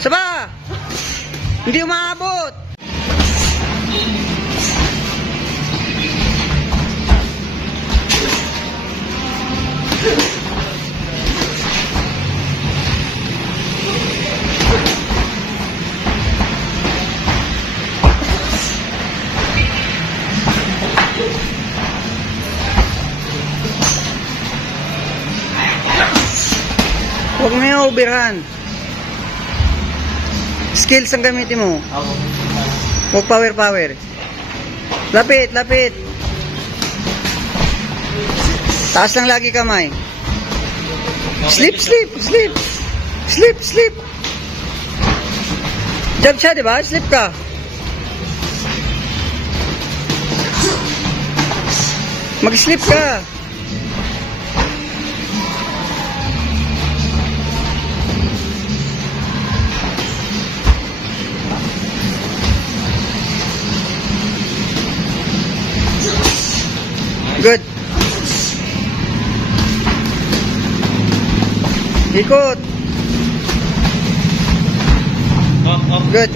Saba! Hindi umaabot! Huwag mo yung overhand. Skills ang gamitin mo. Huwag power. Lapit. Taas lang lagi kamay. Slip. Jab siya, diba? Slip ka. Mag-slip ka. Good. Ikot. Good.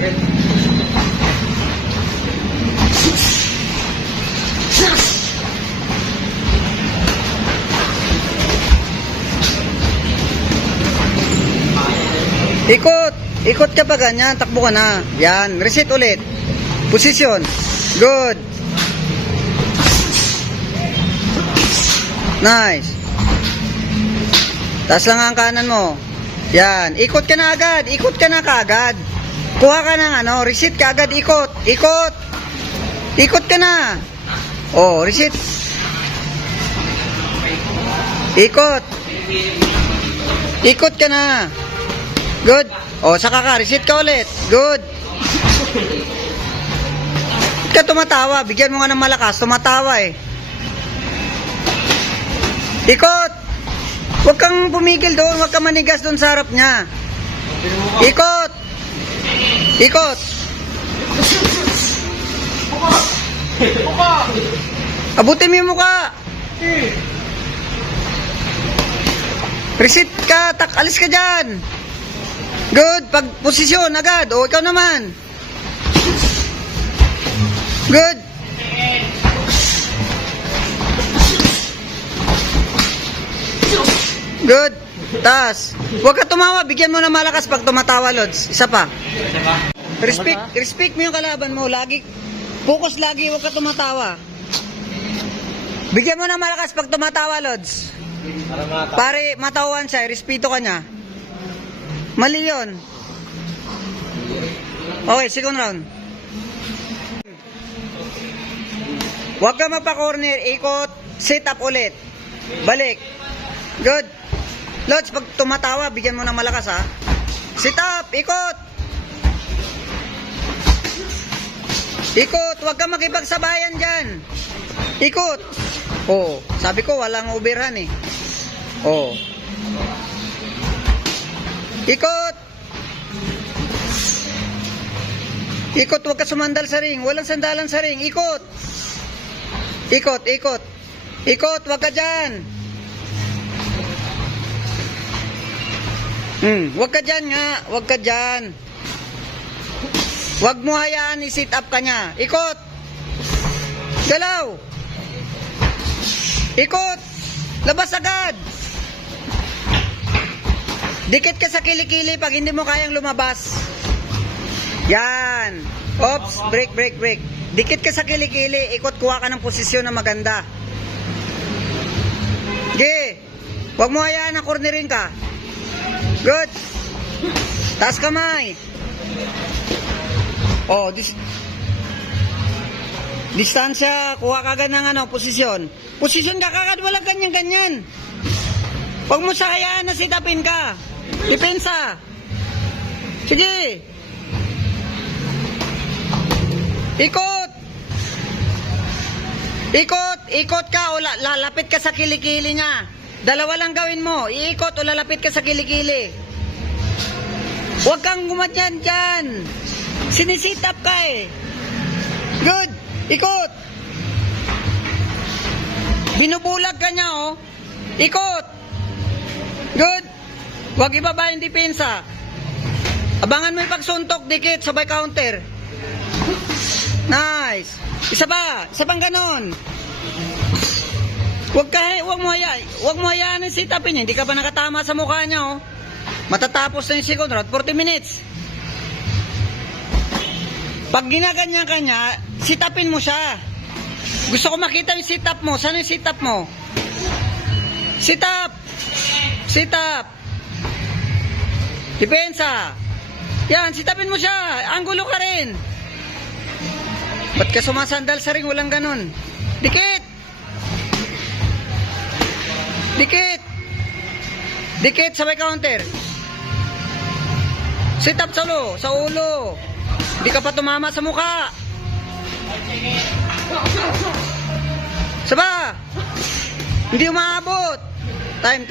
Ikot ka pa ganyan, takbo ka na. Yan, reset ulit. Position. Good. Nice. Taas lang ang kanan mo. Yan. Ikot ka na agad. Ikot ka na kaagad. Kuha ka ng reset ka agad. Ikot. Ikot ka na. Oh, reset. Ikot ka na. Good. Oh, saka ka. Reset ka ulit. Good. Ba't ka tumatawa? Bigyan mo nga ng malakas. Tumatawa eh. Ikot! Huwag kang pumigil doon, huwag kang manigas doon sa harap niya. Ikot! Abutin mo yung mukha. Reset ka, alis ka dyan. Good, pag posisyon agad. O, ikaw naman. Good. Good. Taas. Huwag ka tumawa. Bigyan mo na malakas pag tumatawa, Lods. Isa pa. Respect mo yung kalaban mo. Lagi. Focus lagi. Huwag ka tumatawa. Bigyan mo na malakas pag tumatawa, Lods. Pare, matawan siya. Respeto ka niya. Mali yun. Okay, second round. Huwag ka magpa-corner. Ikot. Sit up ulit. Balik. Good. Lods, pag tumatawa, bigyan mo ng malakas ha. Sit up, ikot. Huwag ka makipagsabayan dyan. Ikot. Oh, sabi ko walang overhand eh. Oh. Ikot. Huwag ka sumandal sa ring. Walang sandalan sa ring. Ikot. Huwag ka dyan. Huwag ka dyan nga. Huwag ka dyan. Huwag mo hayaan i-sit up ka niya. Ikot. Galaw. Ikot. Labas agad. Dikit ka sa kilikili pag hindi mo kayang lumabas. Yan. Oops. Break. Dikit ka sa kilikili. Ikot, kuha ka ng posisyon na maganda. Okay. Huwag mo hayaan na cornerin ka. Good. Taas kamay. Oh, distansya. Kuha ka agad ng posisyon. Posisyon ka kagad. Walang ganyan. Huwag mo siya hayaan na sit-upin ka. Depensa. Sige. Ikot ka o lalapit ka sa kilikili niya. Dalawa lang gawin mo. Iikot o lalapit ka sa kilikili. Huwag kang gumadyan dyan. Sinisit up ka eh. Good. Ikot. Binubulag ka niya oh. Ikot. Good. Huwag ibaba yung depensa. Abangan mo yung pagsuntok, dikit, sabay counter. Nice. Isa pa. Isa pang ganon. Huwag mo hayaan yung sit-upin niya. Hindi ka pa nakatama sa mukha niya, oh. Matatapos na yung second round, 40 minutes. Pag ginaganyan ka niya, sit-upin mo siya. Gusto ko makita yung sit-up mo. Saan yung sit-up mo? Sit-up! Sit-up! Depensa! Yan, sit-upin mo siya. Anggulo ka rin. Ba't ka sumasandal sa ring? Walang ganun. Dikit! Dikit! Dikit, sabay counter. Sit-up sa ulo. Hindi ka pa tumama sa mukha. Saba! Hindi umaabot. Time.